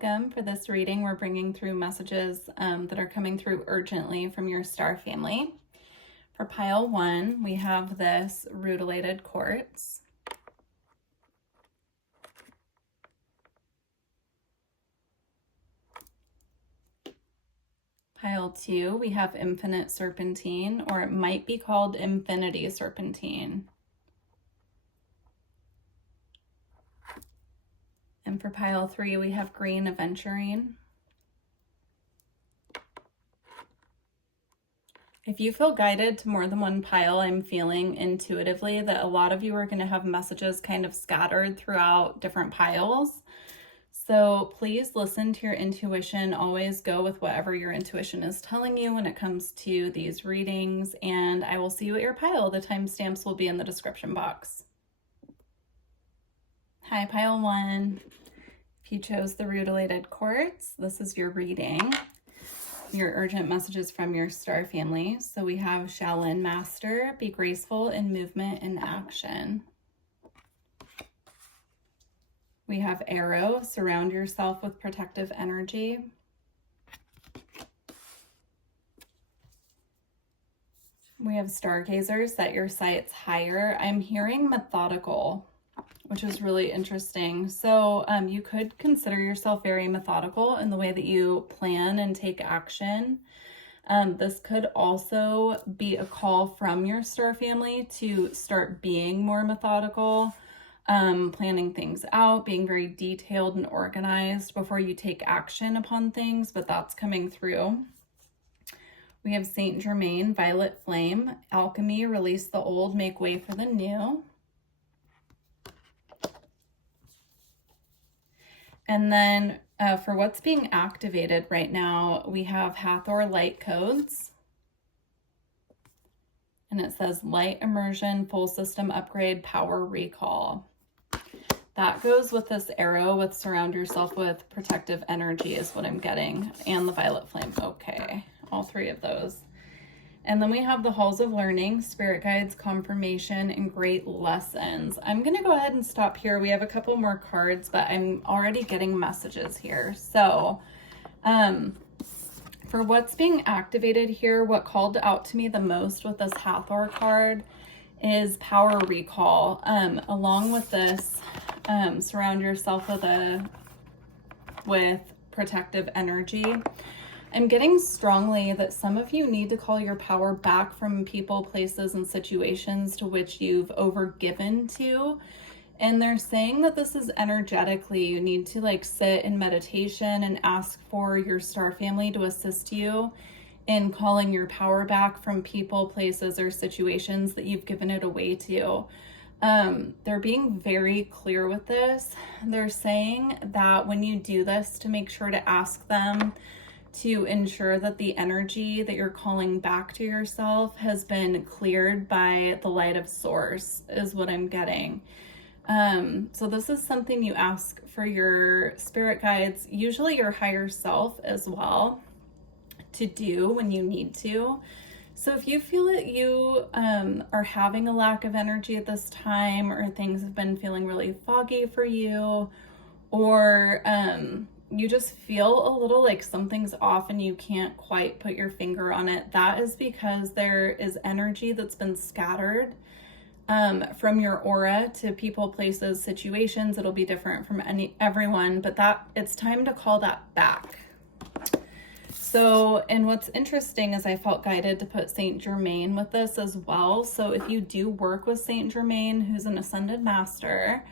welcome. For this reading, we're bringing through messages that are coming through urgently from your star family. For pile 1, we have this rutilated quartz. Pile 2, we have infinite serpentine, or it might be called infinity serpentine. And for pile 3, we have green aventurine. If you feel guided to more than one pile, I'm feeling intuitively that a lot of you are going to have messages kind of scattered throughout different piles. So please listen to your intuition. Always go with whatever your intuition is telling you when it comes to these readings. And I will see you at your pile. The timestamps will be in the description box. Hi, pile 1. If you chose the rutilated quartz, this is your reading. Your urgent messages from your star family. So we have Shaolin Master, be graceful in movement and action. We have Arrow, surround yourself with protective energy. We have Stargazer, set your sights higher. I'm hearing methodical, which is really interesting. So you could consider yourself very methodical in the way that you plan and take action. This could also be a call from your star family to start being more methodical, planning things out, being very detailed and organized before you take action upon things, but that's coming through. We have Saint Germain, violet flame, alchemy, release the old, make way for the new. And then for what's being activated right now, we have Hathor light codes. And it says light immersion, full system upgrade, power recall. That goes with this arrow with surround yourself with protective energy is what I'm getting. And the violet flame. Okay, all 3 of those. And then we have the halls of learning, spirit guides, confirmation, and great lessons. I'm going to go ahead and stop here. We have a couple more cards, but I'm already getting messages here. So for what's being activated here, what called out to me the most with this Hathor card is power recall. Along with this, surround yourself with protective energy. I'm getting strongly that some of you need to call your power back from people, places, and situations to which you've overgiven to. And they're saying that this is energetically, you need to like sit in meditation and ask for your star family to assist you in calling your power back from people, places, or situations that you've given it away to. They're being very clear with this. They're saying that when you do this, to make sure to ask them to ensure that the energy that you're calling back to yourself has been cleared by the light of source is what I'm getting. So this is something you ask for your spirit guides, usually your higher self as well, to do when you need to. So if you feel that you are having a lack of energy at this time, or things have been feeling really foggy for you, or you just feel a little like something's off and you can't quite put your finger on it, that is because there is energy that's been scattered from your aura to people, places, situations. It'll be different from everyone, but that it's time to call that back. So, and what's interesting is I felt guided to put Saint Germain with this as well. So if you do work with Saint Germain, who's an ascended master,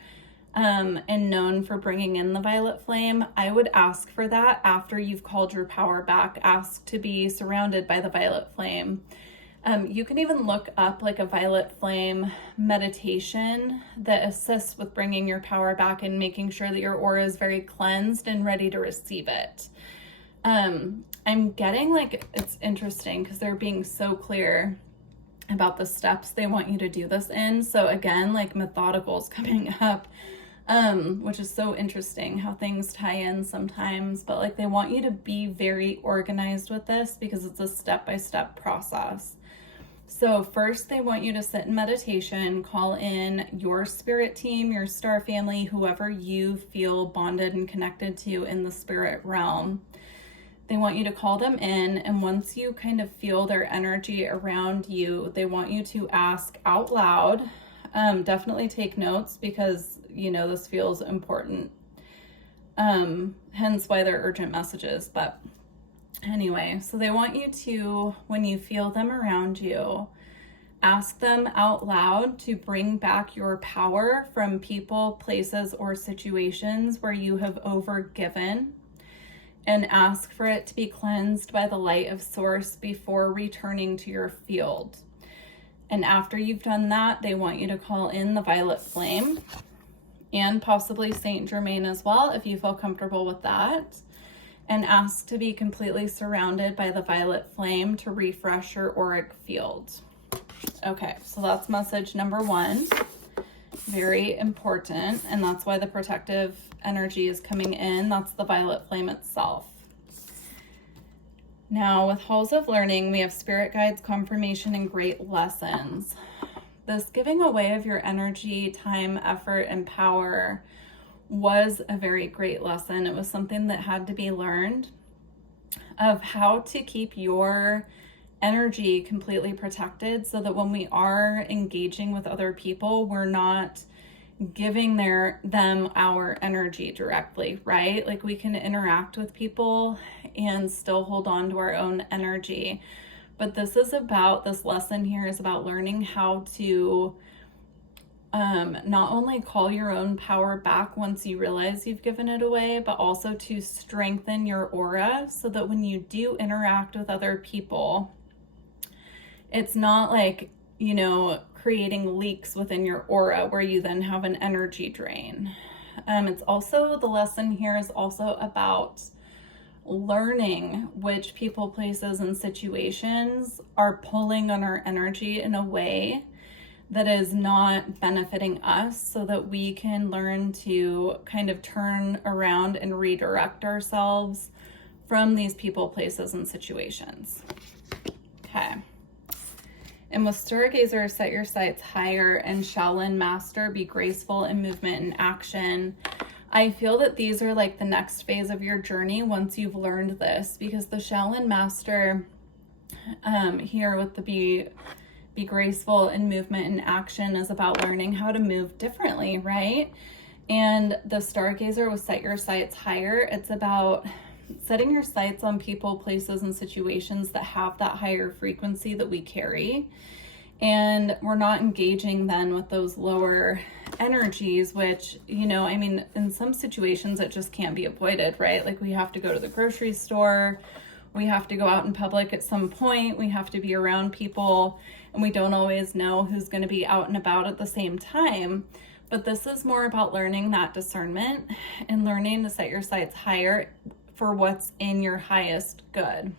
and known for bringing in the violet flame, I would ask for that after you've called your power back. Ask to be surrounded by the violet flame. You can even look up like a violet flame meditation that assists with bringing your power back and making sure that your aura is very cleansed and ready to receive it. I'm getting like, it's interesting because they're being so clear about the steps they want you to do this in. So again, like methodical is coming up, which is so interesting how things tie in sometimes, but like they want you to be very organized with this because it's a step-by-step process. So first they want you to sit in meditation, call in your spirit team, your star family, whoever you feel bonded and connected to in the spirit realm. They want you to call them in, and once you kind of feel their energy around you, they want you to ask out loud. Definitely take notes because, you know, this feels important. Hence why they're urgent messages. But anyway, so they want you to, when you feel them around you, ask them out loud to bring back your power from people, places, or situations where you have overgiven, and ask for it to be cleansed by the light of source before returning to your field. And after you've done that, they want you to call in the violet flame and possibly Saint Germain as well, if you feel comfortable with that, and ask to be completely surrounded by the violet flame to refresh your auric field. Okay, so that's message number 1. Very important, and that's why the protective energy is coming in. That's the violet flame itself. Now, with Halls of Learning, we have spirit guides, confirmation, and great lessons. This giving away of your energy, time, effort, and power was a very great lesson. It was something that had to be learned, of how to keep your energy completely protected so that when we are engaging with other people, we're not giving them our energy directly, right? Like, we can interact with people and still hold on to our own energy. But this lesson here is about learning how to not only call your own power back once you realize you've given it away, but also to strengthen your aura so that when you do interact with other people, it's not like, you know, creating leaks within your aura where you then have an energy drain. It's also, the lesson here is also about learning which people, places, and situations are pulling on our energy in a way that is not benefiting us, so that we can learn to kind of turn around and redirect ourselves from these people, places, and situations. Okay. And with Stargazer, set your sights higher, and Shaolin Master, be graceful in movement and action. I feel that these are like the next phase of your journey once you've learned this, because the Shaolin Master here with the be graceful in movement and action is about learning how to move differently, right? And the Stargazer with set your sights higher, it's about setting your sights on people, places, and situations that have that higher frequency that we carry. And we're not engaging then with those lower energies, which, you know, I mean, in some situations it just can't be avoided, right? Like, we have to go to the grocery store, we have to go out in public at some point, we have to be around people, and we don't always know who's going to be out and about at the same time. But this is more about learning that discernment and learning to set your sights higher for what's in your highest good.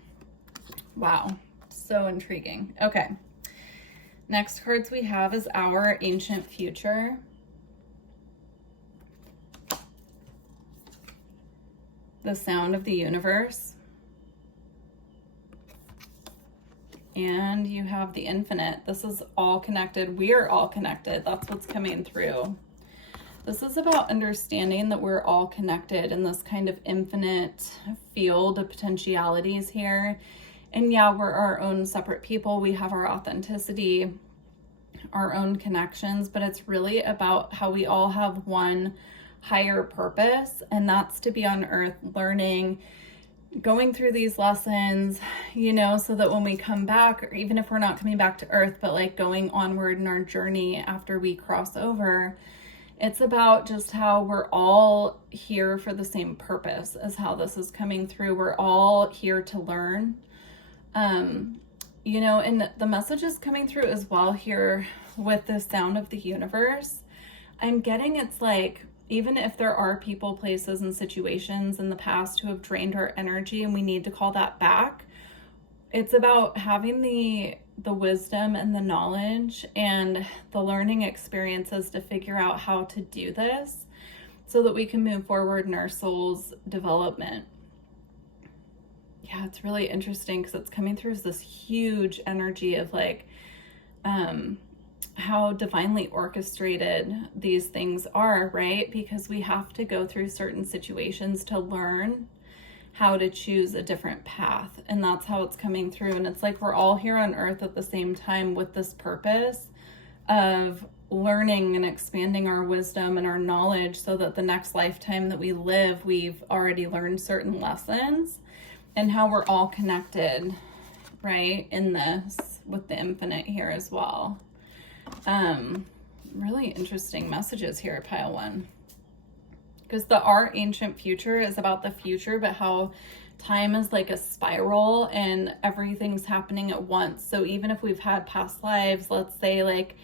Wow, so intriguing. Okay, next cards we have is our ancient future. The sound of the universe. And you have the infinite. This is all connected. We are all connected. That's what's coming through. This is about understanding that we're all connected in this kind of infinite field of potentialities here. And yeah, we're our own separate people. We have our authenticity, our own connections, but it's really about how we all have one higher purpose, and that's to be on earth learning, going through these lessons, you know, so that when we come back, or even if we're not coming back to earth, but like going onward in our journey after we cross over, it's about just how we're all here for the same purpose as how this is coming through. We're all here to learn, you know, and the message is coming through as well here with the sound of the universe. I'm getting, it's like, even if there are people, places, and situations in the past who have drained our energy and we need to call that back, it's about having the wisdom and the knowledge and the learning experiences to figure out how to do this so that we can move forward in our soul's development. Yeah, it's really interesting because it's coming through as this huge energy of like how divinely orchestrated these things are, right? Because we have to go through certain situations to learn how to choose a different path. And that's how it's coming through. And it's like we're all here on earth at the same time with this purpose of learning and expanding our wisdom and our knowledge so that the next lifetime that we live, we've already learned certain lessons, and how we're all connected, right, in this with the infinite here as well. Really interesting messages here at pile 1. Because our ancient future is about the future, but how time is like a spiral and everything's happening at once. So even if we've had past lives, let's say like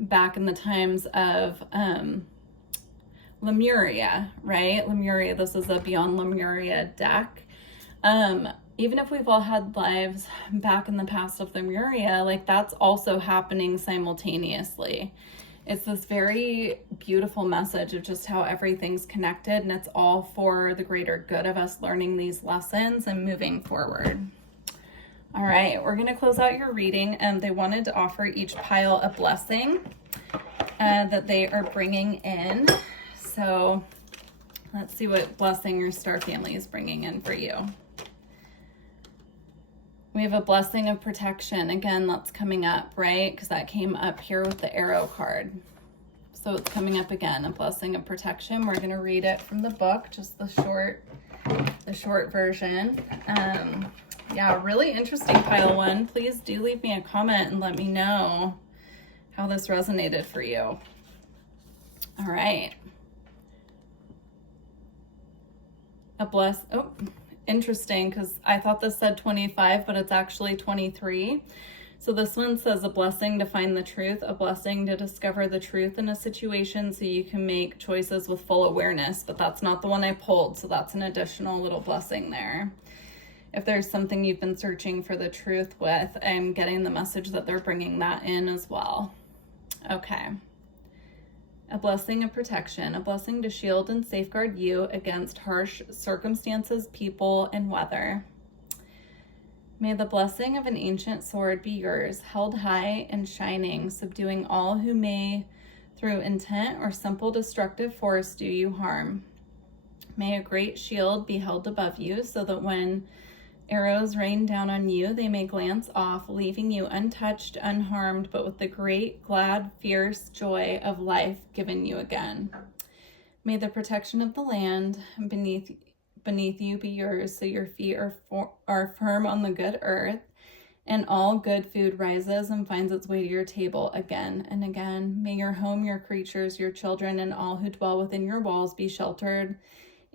back in the times of Lemuria, right? Lemuria, this is a Beyond Lemuria deck. Even if we've all had lives back in the past of Lemuria, like that's also happening simultaneously. It's this very beautiful message of just how everything's connected, and it's all for the greater good of us learning these lessons and moving forward. All right, we're going to close out your reading, and they wanted to offer each pile a blessing that they are bringing in. So let's see what blessing your star family is bringing in for you. We have a blessing of protection. Again, that's coming up, right? Because that came up here with the arrow card. So it's coming up again, a blessing of protection. We're going to read it from the book, just the short version. Yeah, really interesting, pile 1. Please do leave me a comment and let me know how this resonated for you. All right. Interesting, because I thought this said 25, but it's actually 23. So this one says a blessing to find the truth, a blessing to discover the truth in a situation so you can make choices with full awareness, but that's not the one I pulled, so that's an additional little blessing there. If there's something you've been searching for the truth with, I'm getting the message that they're bringing that in as well. Okay. A blessing of protection, a blessing to shield and safeguard you against harsh circumstances, people, and weather. May the blessing of an ancient sword be yours, held high and shining, subduing all who may, through intent or simple destructive force, do you harm. May a great shield be held above you so that when arrows rain down on you, they may glance off, leaving you untouched, unharmed, but with the great, glad, fierce joy of life given you again. May the protection of the land beneath you be yours, so your feet are firm on the good earth, and all good food rises and finds its way to your table again and again. May your home, your creatures, your children, and all who dwell within your walls be sheltered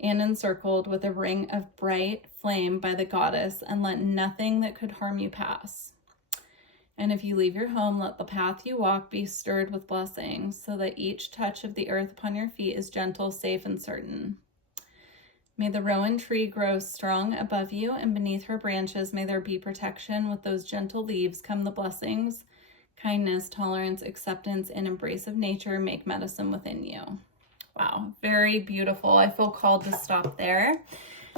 and encircled with a ring of bright flame by the goddess, and let nothing that could harm you pass. And if you leave your home, let the path you walk be stirred with blessings, so that each touch of the earth upon your feet is gentle, safe, and certain. May the rowan tree grow strong above you, and beneath her branches may there be protection. With those gentle leaves come the blessings, kindness, tolerance, acceptance, and embrace of nature make medicine within you. Wow, very beautiful. I feel called to stop there.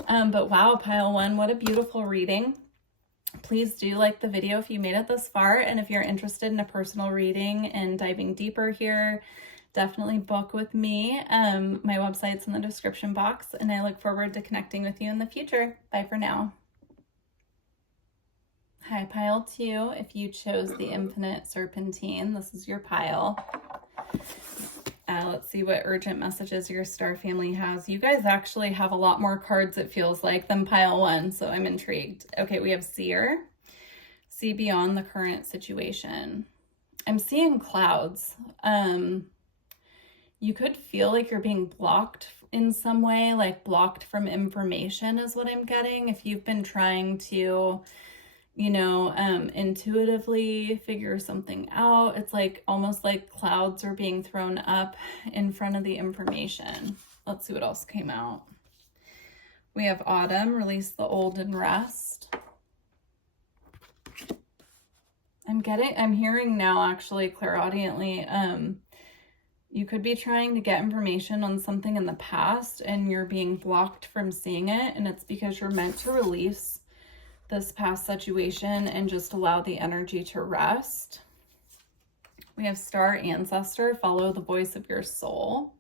But wow, pile 1, what a beautiful reading. Please do like the video if you made it this far. And if you're interested in a personal reading and diving deeper here, definitely book with me. My website's in the description box, and I look forward to connecting with you in the future. Bye for now. Hi, pile 2. If you chose the Infinite Serpentine, this is your pile. Let's see what urgent messages your star family has. You guys actually have a lot more cards, it feels like, than pile 1, so I'm intrigued. Okay, we have Seer. See beyond the current situation. I'm seeing clouds. You could feel like you're being blocked in some way, like blocked from information is what I'm getting. If you've been trying to, intuitively figure something out, it's like almost like clouds are being thrown up in front of the information. Let's see what else came out. We have Autumn, release the old and rest. I'm hearing now actually clairaudiently, you could be trying to get information on something in the past and you're being blocked from seeing it, and it's because you're meant to release this past situation and just allow the energy to rest. We have star ancestor, follow the voice of your soul.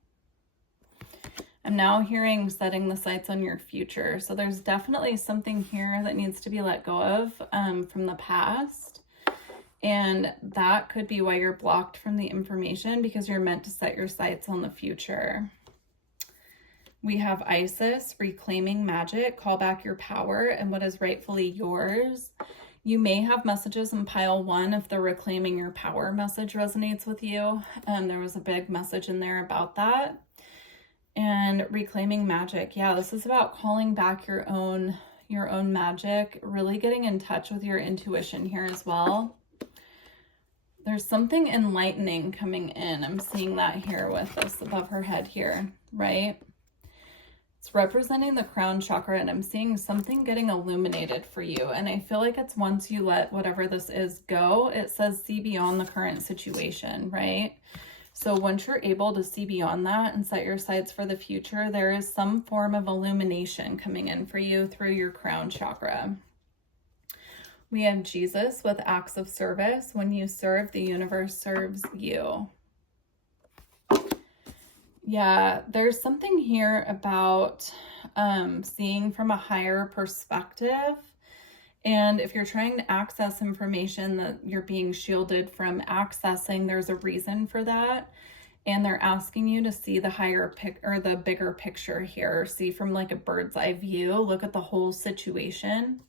I'm now hearing setting the sights on your future. So there's definitely something here that needs to be let go of from the past. And that could be why you're blocked from the information, because you're meant to set your sights on the future. We have Isis, reclaiming magic, call back your power and what is rightfully yours. You may have messages in pile 1 if the reclaiming your power message resonates with you. There was a big message in there about that. And reclaiming magic. Yeah, this is about calling back your own magic, really getting in touch with your intuition here as well. There's something enlightening coming in. I'm seeing that here with this above her head here, right? It's representing the crown chakra, and I'm seeing something getting illuminated for you. And I feel like it's once you let whatever this is go, it says see beyond the current situation, right? So once you're able to see beyond that and set your sights for the future, there is some form of illumination coming in for you through your crown chakra. We have Jesus with acts of service. When you serve, the universe serves you. Yeah, there's something here about seeing from a higher perspective. And if you're trying to access information that you're being shielded from accessing, there's a reason for that. And they're asking you to see the the bigger picture here. See from like a bird's eye view. Look at the whole situation.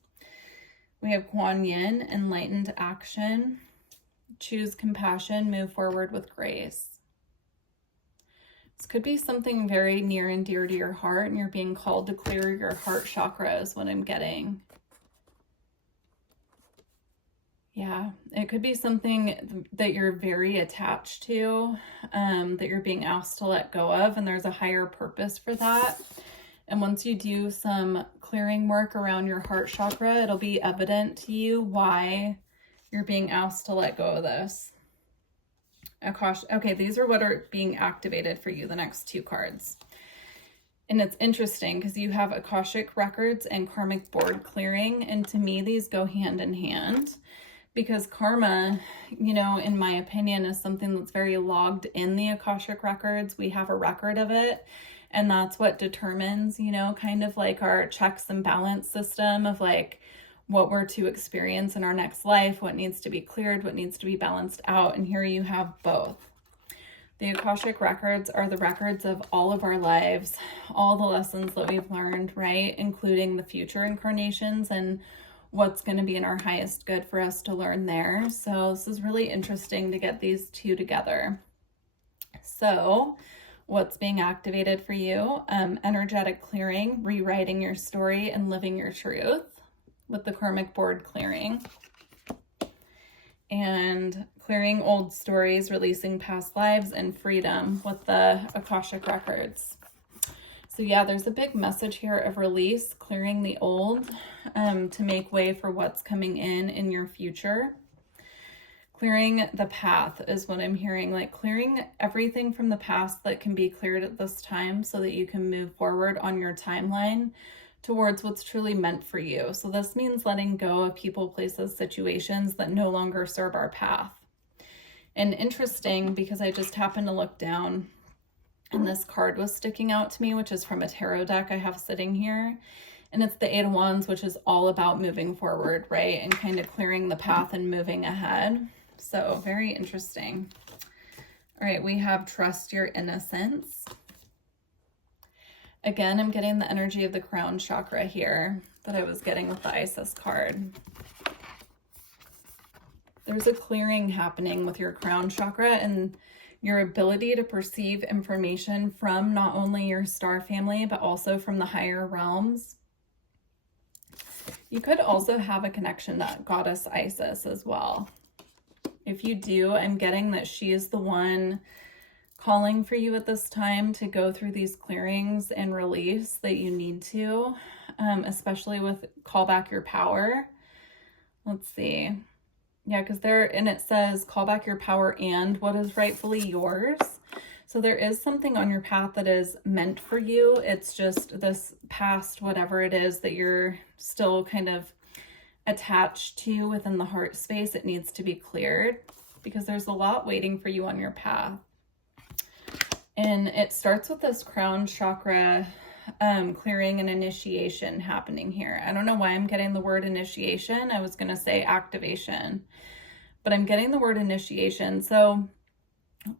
We have Kuan Yin, enlightened action. Choose compassion, move forward with grace. This could be something very near and dear to your heart, and you're being called to clear your heart chakra is what I'm getting. Yeah, it could be something that you're very attached to, that you're being asked to let go of, and there's a higher purpose for that. And once you do some clearing work around your heart chakra, it'll be evident to you why you're being asked to let go of this. Okay, these are what are being activated for you, the next 2 cards. And it's interesting because you have Akashic records and karmic board clearing. And to me, these go hand in hand. Because karma, you know, in my opinion, is something that's very logged in the Akashic records. We have a record of it, and that's what determines, you know, kind of like our checks and balance system of like what we're to experience in our next life, what needs to be cleared, what needs to be balanced out. And here you have both. The Akashic records are the records of all of our lives, all the lessons that we've learned, right? Including the future incarnations and what's going to be in our highest good for us to learn there. So this is really interesting to get these 2 together. So what's being activated for you? Energetic clearing, rewriting your story and living your truth with the karmic board clearing. And clearing old stories, releasing past lives, and freedom with the Akashic records. So yeah, there's a big message here of release, clearing the old to make way for what's coming in your future. Clearing the path is what I'm hearing, like clearing everything from the past that can be cleared at this time so that you can move forward on your timeline towards what's truly meant for you. So this means letting go of people, places, situations that no longer serve our path. And interesting, because I just happened to look down and this card was sticking out to me, which is from a tarot deck I have sitting here. And it's the 8 of Wands, which is all about moving forward, right? And kind of clearing the path and moving ahead. So very interesting. All right, we have trust your innocence. Again, I'm getting the energy of the crown chakra here that I was getting with the Isis card. There's a clearing happening with your crown chakra and your ability to perceive information from not only your star family, but also from the higher realms. You could also have a connection to goddess Isis as well. If you do, I'm getting that she is the one calling for you at this time to go through these clearings and release that you need to, especially with call back your power. Let's see. Yeah, because and it says call back your power and what is rightfully yours. So there is something on your path that is meant for you. It's just this past whatever it is that you're still kind of attached to within the heart space. It needs to be cleared. because there's a lot waiting for you on your path. And it starts with this crown chakra clearing and initiation happening here. I don't know why I'm getting the word initiation. I was going to say activation, but I'm getting the word initiation. So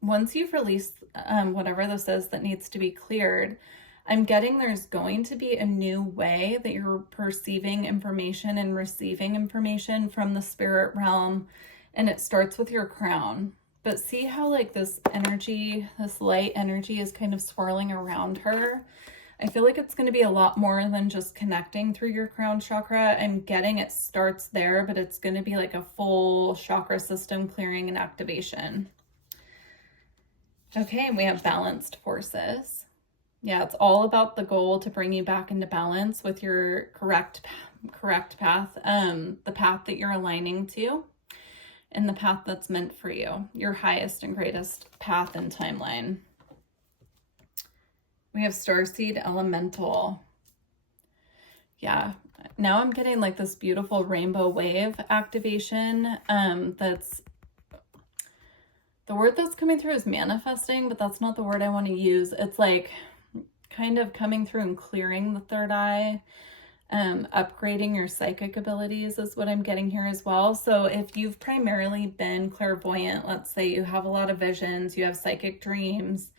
once you've released whatever this is that needs to be cleared, I'm getting there's going to be a new way that you're perceiving information and receiving information from the spirit realm. And it starts with your crown. But see how like this energy, this light energy is kind of swirling around her? I feel like it's going to be a lot more than just connecting through your crown chakra. I'm getting it starts there, but it's going to be like a full chakra system clearing and activation. Okay, and we have balanced forces. Yeah, it's all about the goal to bring you back into balance with your correct path, the path that you're aligning to, and the path that's meant for you, your highest and greatest path and timeline. We have Starseed Elemental. Yeah, now I'm getting like this beautiful rainbow wave activation. That's the word that's coming through is manifesting, but that's not the word I want to use. It's like kind of coming through and clearing the third eye. Upgrading your psychic abilities is what I'm getting here as well. So if you've primarily been clairvoyant, let's say you have a lot of visions, you have psychic dreams,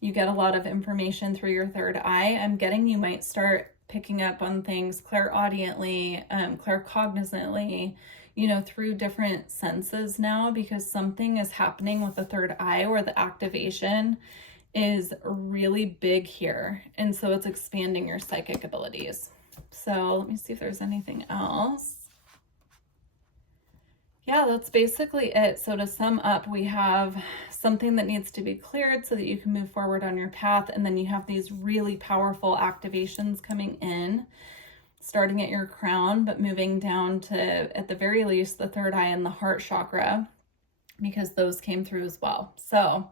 you get a lot of information through your third eye, I'm getting you might start picking up on things clairaudiently, claircognizantly, you know, through different senses now, because something is happening with the third eye where the activation is really big here. And so it's expanding your psychic abilities. So let me see if there's anything else. Yeah, that's basically it. So to sum up, we have something that needs to be cleared so that you can move forward on your path. And then you have these really powerful activations coming in, starting at your crown, but moving down to, at the very least, the third eye and the heart chakra, because those came through as well. So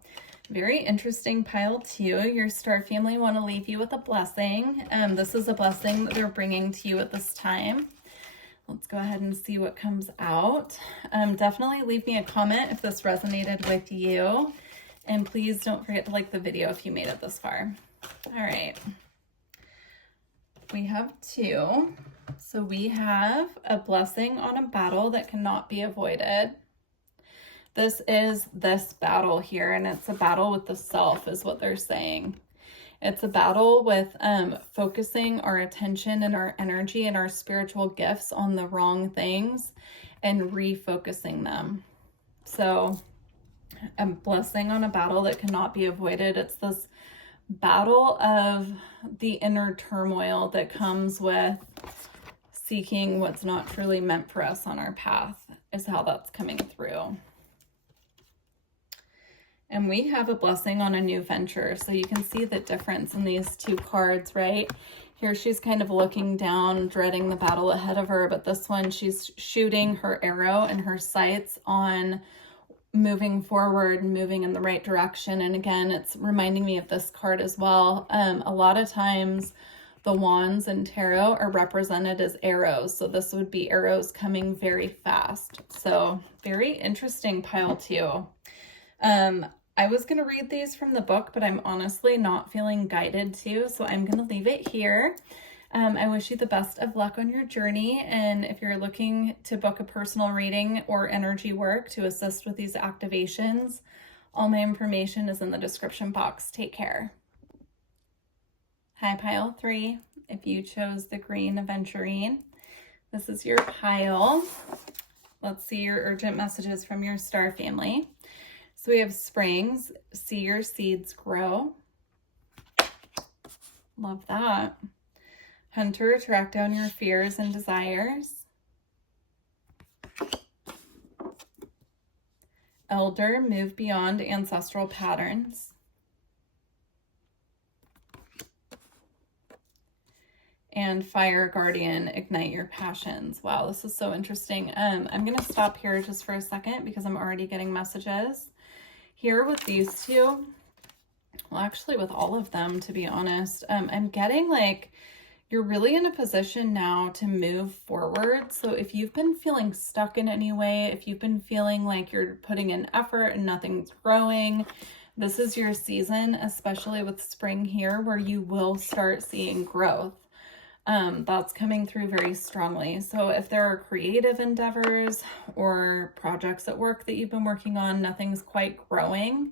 very interesting pile two. Your star family want to leave you with a blessing. This is a blessing that they're bringing to you at this time. Let's go ahead and see what comes out. Definitely leave me a comment if this resonated with you. And please don't forget to like the video if you made it this far. All right. We have two. So we have a blessing on a battle that cannot be avoided. This is this battle here, and it's a battle with the self is what they're saying. It's a battle with focusing our attention and our energy and our spiritual gifts on the wrong things and refocusing them. So a blessing on a battle that cannot be avoided. It's this battle of the inner turmoil that comes with seeking what's not truly meant for us on our path is how that's coming through. And we have a blessing on a new venture. So you can see the difference in these two cards, right? Here she's kind of looking down, dreading the battle ahead of her. But this one, she's shooting her arrow and her sights on moving forward, moving in the right direction. And again, it's reminding me of this card as well. A lot of times the wands in tarot are represented as arrows. So this would be arrows coming very fast. So very interesting pile two. I was going to read these from the book, but I'm honestly not feeling guided to, so I'm going to leave it here. I wish you the best of luck on your journey, and if you're looking to book a personal reading or energy work to assist with these activations, all my information is in the description box. Take care. Hi, pile 3. If you chose the green aventurine, this is your pile. Let's see your urgent messages from your star family. So we have Springs, see your seeds grow. Love that. Hunter, track down your fears and desires. Elder, move beyond ancestral patterns. And Fire Guardian, ignite your passions. Wow, this is so interesting. I'm going to stop here just for a second because I'm already getting messages. Here with these two, well, actually with all of them, to be honest, I'm getting like you're really in a position now to move forward. So if you've been feeling stuck in any way, if you've been feeling like you're putting in effort and nothing's growing, this is your season, especially with spring here, where you will start seeing growth. That's coming through very strongly. So if there are creative endeavors or projects at work that you've been working on, nothing's quite growing,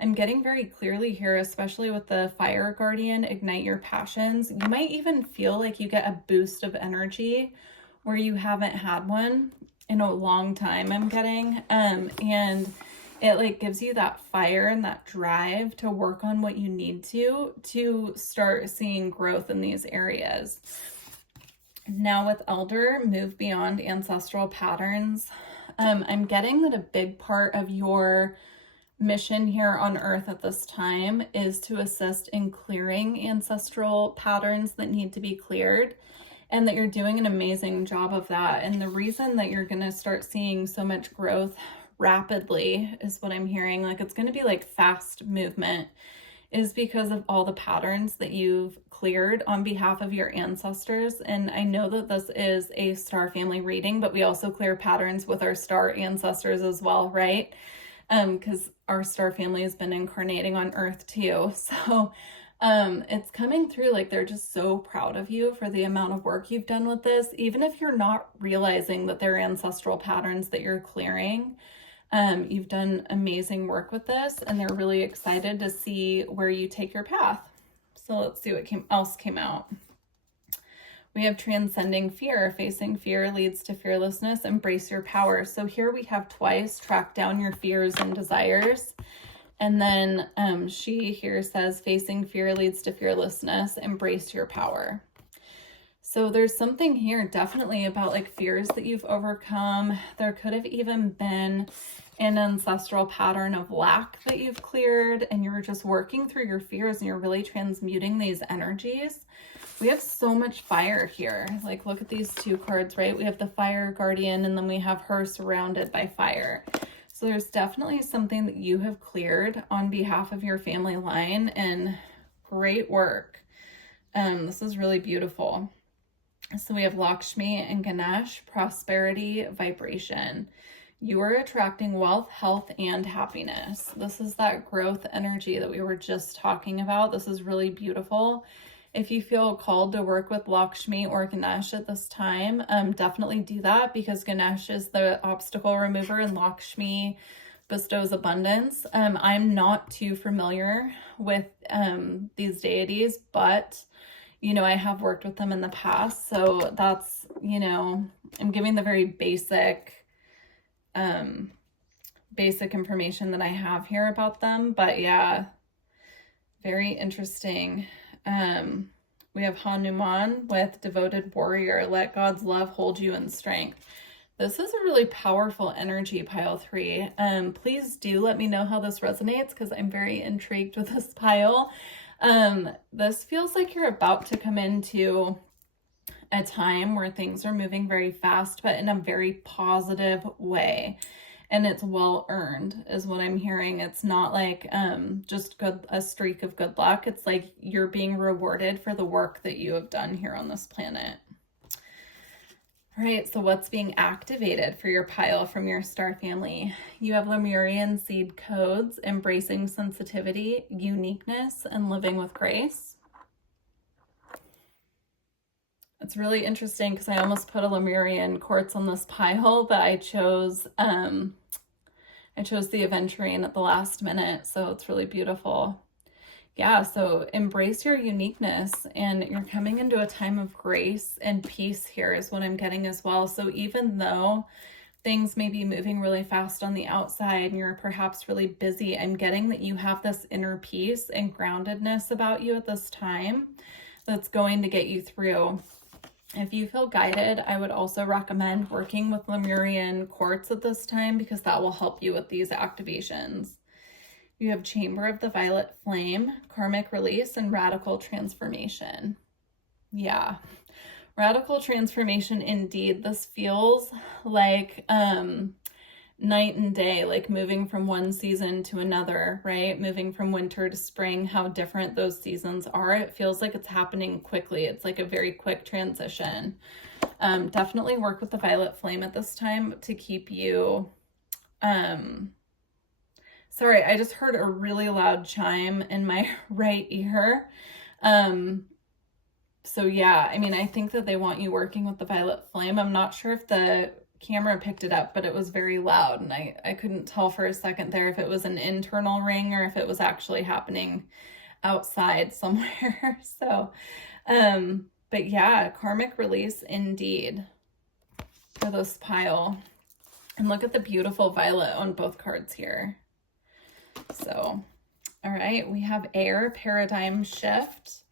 I'm getting very clearly here, especially with the fire guardian, ignite your passions. You might even feel like you get a boost of energy where you haven't had one in a long time, I'm getting. And it like gives you that fire and that drive to work on what you need to start seeing growth in these areas. Now with Elder, move beyond ancestral patterns. I'm getting that a big part of your mission here on earth at this time is to assist in clearing ancestral patterns that need to be cleared, and that you're doing an amazing job of that. And the reason that you're going to start seeing so much growth rapidly is what I'm hearing, like it's going to be like fast movement, is because of all the patterns that you've cleared on behalf of your ancestors. And I know that this is a star family reading, but we also clear patterns with our star ancestors as well, right? Because our star family has been incarnating on earth too. So it's coming through like they're just so proud of you for the amount of work you've done with this, even if you're not realizing that they're ancestral patterns that you're clearing. You've done amazing work with this, and they're really excited to see where you take your path. So let's see what else came out. We have transcending fear. Facing fear leads to fearlessness. Embrace your power. So here we have twice, track down your fears and desires. And then she here says, facing fear leads to fearlessness. Embrace your power. So there's something here definitely about like fears that you've overcome. There could have even been an ancestral pattern of lack that you've cleared, and you're just working through your fears and you're really transmuting these energies. We have so much fire here. Like, look at these two cards, right? We have the fire guardian, and then we have her surrounded by fire. So there's definitely something that you have cleared on behalf of your family line, and great work. This is really beautiful. So we have Lakshmi and Ganesh, prosperity, vibration. You are attracting wealth, health, and happiness. This is that growth energy that we were just talking about. This is really beautiful. If you feel called to work with Lakshmi or Ganesh at this time, definitely do that, because Ganesh is the obstacle remover and Lakshmi bestows abundance. I'm not too familiar with these deities, but you know, I have worked with them in the past. So that's, you know, I'm giving the very basic information that I have here about them. But yeah, very interesting. We have Hanuman with devoted warrior. Let God's love hold you in strength. This is a really powerful energy, pile 3. Please do let me know how this resonates, because I'm very intrigued with this pile. This feels like you're about to come into a time where things are moving very fast, but in a very positive way. And it's well earned is what I'm hearing. It's not like just a streak of good luck. It's like you're being rewarded for the work that you have done here on this planet. All right, so what's being activated for your pile from your star family? You have Lemurian seed codes, embracing sensitivity, uniqueness, and living with grace. It's really interesting because I almost put a Lemurian quartz on this pile, but I chose the aventurine at the last minute, so it's really beautiful. Yeah, so embrace your uniqueness, and you're coming into a time of grace and peace here is what I'm getting as well. So even though things may be moving really fast on the outside and you're perhaps really busy, I'm getting that you have this inner peace and groundedness about you at this time that's going to get you through. If you feel guided, I would also recommend working with Lemurian quartz at this time, because that will help you with these activations. You have Chamber of the Violet Flame, karmic release, and radical transformation. Yeah, radical transformation indeed. This feels like night and day, like moving from one season to another, right? Moving from winter to spring, how different those seasons are. It feels like it's happening quickly. It's like a very quick transition. Definitely work with the violet flame at this time to keep you, sorry, I just heard a really loud chime in my right ear. So yeah, I mean, I think that they want you working with the violet flame. I'm not sure if the camera picked it up, but it was very loud, and I couldn't tell for a second there if it was an internal ring or if it was actually happening outside somewhere. So, but yeah, karmic release indeed for this pile. And look at the beautiful violet on both cards here. So, all right, we have air, paradigm shift.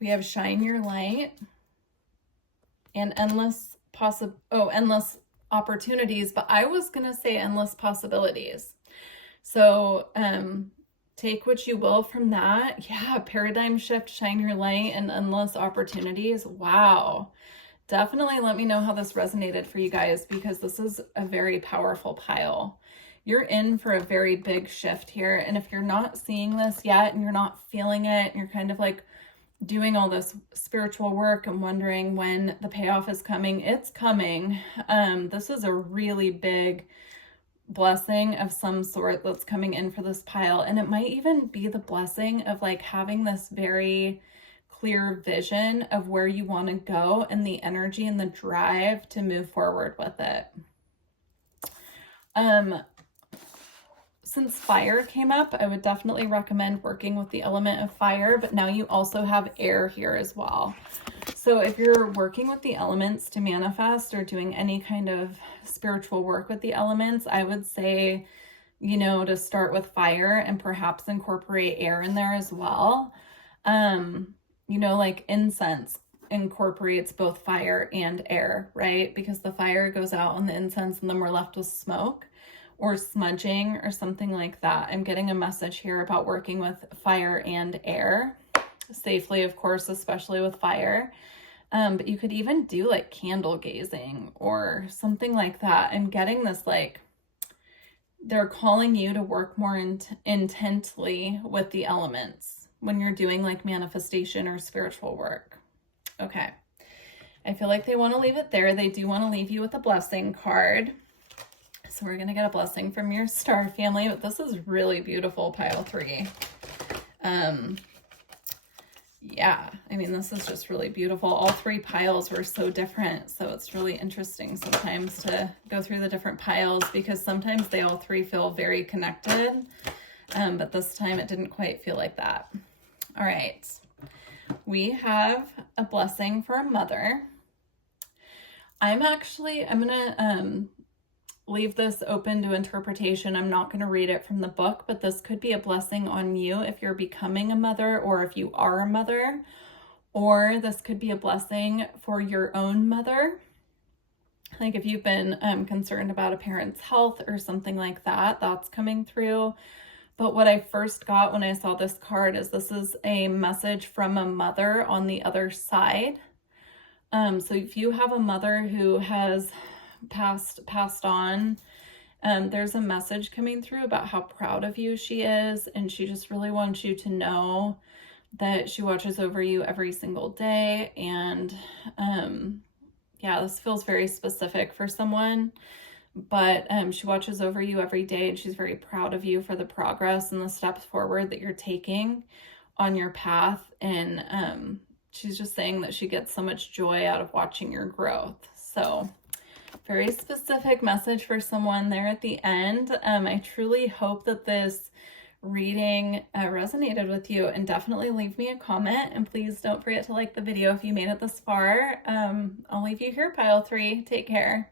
We have shine your light and endless opportunities, but I was going to say endless possibilities. So, take what you will from that. Yeah, paradigm shift, shine your light, and endless opportunities. Wow. Definitely let me know how this resonated for you guys, because this is a very powerful pile. You're in for a very big shift here. And if you're not seeing this yet and you're not feeling it, and you're kind of like doing all this spiritual work and wondering when the payoff is coming, it's coming. This is a really big blessing of some sort that's coming in for this pile. And it might even be the blessing of like having this very clear vision of where you want to go and the energy and the drive to move forward with it. Since fire came up, I would definitely recommend working with the element of fire, but now you also have air here as well. So if you're working with the elements to manifest or doing any kind of spiritual work with the elements, I would say, you know, to start with fire and perhaps incorporate air in there as well. You know, like incense incorporates both fire and air, right? Because the fire goes out on the incense and then we're left with smoke or smudging or something like that. I'm getting a message here about working with fire and air safely, of course, especially with fire. But you could even do like candle gazing or something like that, and getting this, like, they're calling you to work more intently with the elements when you're doing like manifestation or spiritual work. Okay. I feel like they want to leave it there. They do want to leave you with a blessing card. So we're going to get a blessing from your star family, but this is really beautiful, pile 3. Yeah, I mean, this is just really beautiful. All 3 piles were so different, so it's really interesting sometimes to go through the different piles, because sometimes they all 3 feel very connected, but this time it didn't quite feel like that. All right, we have a blessing for a mother. I'm going to leave this open to interpretation. I'm not going to read it from the book, but this could be a blessing on you if you're becoming a mother or if you are a mother, or this could be a blessing for your own mother. Like if you've been concerned about a parent's health or something like that, that's coming through. But what I first got when I saw this card is this is a message from a mother on the other side. So if you have a mother who has passed on, there's a message coming through about how proud of you she is, and she just really wants you to know that she watches over you every single day. And yeah, this feels very specific for someone, but she watches over you every day, and she's very proud of you for the progress and the steps forward that you're taking on your path. And she's just saying that she gets so much joy out of watching your growth. So very specific message for someone there at the end. I truly hope that this reading resonated with you, and definitely leave me a comment, and please don't forget to like the video if you made it this far. I'll leave you here, pile 3. Take care.